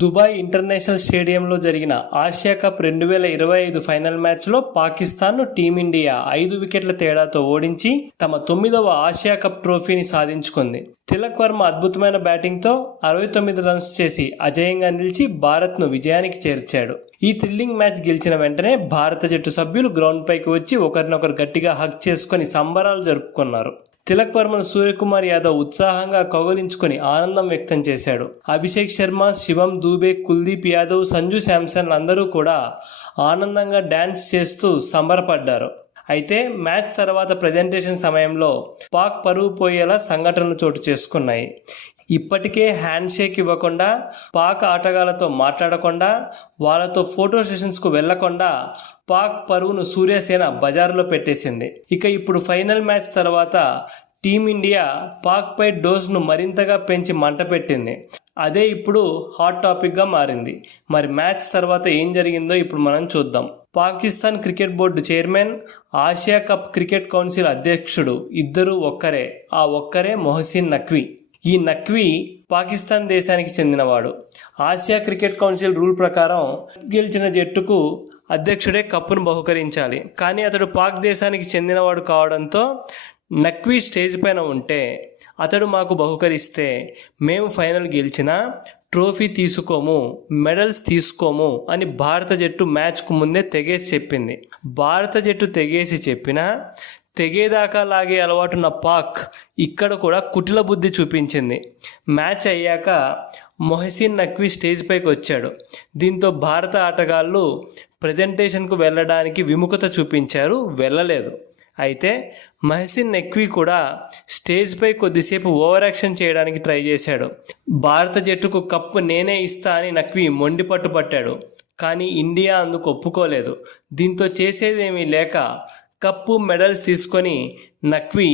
Dubai international స్టేడియంలో జరిగిన Asia cup 2025 final మ్యాచ్లో పాకిస్తాన్ను టీమిండియా 5 వికెట్ల తేడాతో ఓడించి తమ 9వ ఆసియా కప్ ట్రోఫీని సాధించుకుంది. తిలక్ వర్మ అద్భుతమైన బ్యాటింగ్తో 69 రన్స్ చేసి అజేయంగా నిలిచి భారత్ను విజయానికి చేర్చాడు. ఈ థ్రిల్లింగ్ మ్యాచ్ గెలిచిన వెంటనే భారత జట్టు సభ్యులు గ్రౌండ్ పైకి వచ్చి ఒకరినొకరు గట్టిగా హగ్ చేసుకుని సంబరాలు జరుపుకున్నారు. తిలక్ వర్మను సూర్యకుమార్ యాదవ్ ఉత్సాహంగా కౌగిలించుకుని ఆనందం వ్యక్తం చేశాడు. అభిషేక్ శర్మ, శివం దూబే, కుల్దీప్ యాదవ్, సంజు శాంసన్ అందరూ కూడా ఆనందంగా డ్యాన్స్ చేస్తూ సంబరపడ్డారు. అయితే మ్యాచ్ తర్వాత ప్రజెంటేషన్ సమయంలో పాక్ పరువు పోయేలా సంఘటనలు చోటు చేసుకున్నాయి. ఇప్పటికే హ్యాండ్ షేక్ ఇవ్వకుండా, పాక్ ఆటగాళ్లతో మాట్లాడకుండా, వాళ్ళతో ఫోటో సెషన్స్కు వెళ్లకుండా పాక్ పరువును సూర్యసేన బజారులో పెట్టేసింది. ఇక ఇప్పుడు ఫైనల్ మ్యాచ్ తర్వాత టీమిండియా పాక్పై డోస్ను మరింతగా పెంచి మంట పెట్టింది. అదే ఇప్పుడు హాట్ టాపిక్గా మారింది. మరి మ్యాచ్ తర్వాత ఏం జరిగిందో ఇప్పుడు మనం చూద్దాం. Pakistan cricket board chairman, Asia cup cricket council అధ్యక్షుడు ఇద్దరు ఒక్కరే. ఆ ఒక్కరే మొహసిన్ నఖ్వీ. ఈ నఖ్వీ పాకిస్తాన్ దేశానికి చెందినవాడు. ఆసియా క్రికెట్ కౌన్సిల్ రూల్ ప్రకారం గెలిచిన జట్టుకు అధ్యక్షుడే కప్పును బహుకరించాలి. కానీ అతడు పాక్ దేశానికి చెందినవాడు కావడంతో నఖ్వీ స్టేజ్ పైన ఉంటే అతడు మాకు బహుకరిస్తే మేము ఫైనల్ గెలిచినా ట్రోఫీ తీసుకోము, మెడల్స్ తీసుకోము అని భారత జట్టు మ్యాచ్కు ముందే తెగేసి చెప్పింది. భారత జట్టు తెగేసి చెప్పినా తెగేదాకా లాగే అలవాటున్న పాక్ ఇక్కడ కూడా కుటిల బుద్ధి చూపించింది. మ్యాచ్ అయ్యాక మొహసిన్ నఖ్వీ స్టేజ్ పైకి వచ్చాడు. దీంతో భారత ఆటగాళ్ళు ప్రజెంటేషన్కు వెళ్ళడానికి విముఖత చూపించారు, వెళ్ళలేదు. అయితే మొహసిన్ నఖ్వీ కూడా స్టేజ్పై కొద్దిసేపు ఓవర్ యాక్షన్ చేయడానికి ట్రై చేశాడు. భారత జట్టుకు కప్పు నేనే ఇస్తా అని నఖ్వీ మొండి పట్టుపట్టాడు. కానీ ఇండియా అందుకు ఒప్పుకోలేదు. దీంతో చేసేదేమీ లేక కప్పు, మెడల్స్ తీసుకొని నఖ్వీ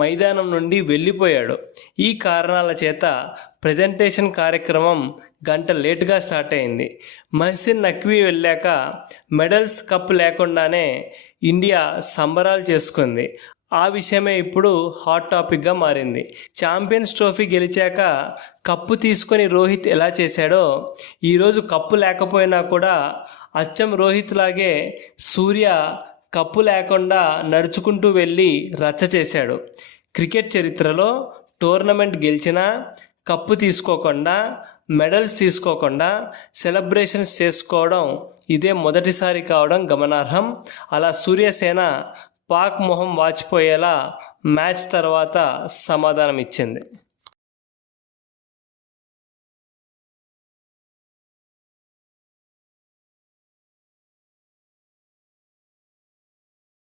మైదానం నుండి వెళ్ళిపోయాడు. ఈ కారణాల చేత ప్రజెంటేషన్ కార్యక్రమం గంట లేటుగా స్టార్ట్ అయింది. మొహసిన్ నఖ్వీ వెళ్ళాక మెడల్స్, కప్ లేకుండానే ఇండియా సంబరాలు చేసుకుంది. ఆ విషయమే ఇప్పుడు హాట్ టాపిక్గా మారింది. ఛాంపియన్స్ ట్రోఫీ గెలిచాక కప్పు తీసుకొని రోహిత్ ఎలా చేశాడో ఈరోజు కప్పు లేకపోయినా కూడా అచ్చం రోహిత్ లాగే సూర్య కప్పు లేకుండా నడుచుకుంటూ వెళ్ళి రచ్చ చేశాడు. క్రికెట్ చరిత్రలో టోర్నమెంట్ గెలిచినా కప్పు తీసుకోకుండా, మెడల్స్ తీసుకోకుండా సెలబ్రేషన్స్ చేసుకోవడం ఇదే మొదటిసారి కావడం గమనార్హం. అలా సూర్యసేన పాక్ మొహం వాచిపోయేలా మ్యాచ్ తర్వాత సమాధానం ఇచ్చింది.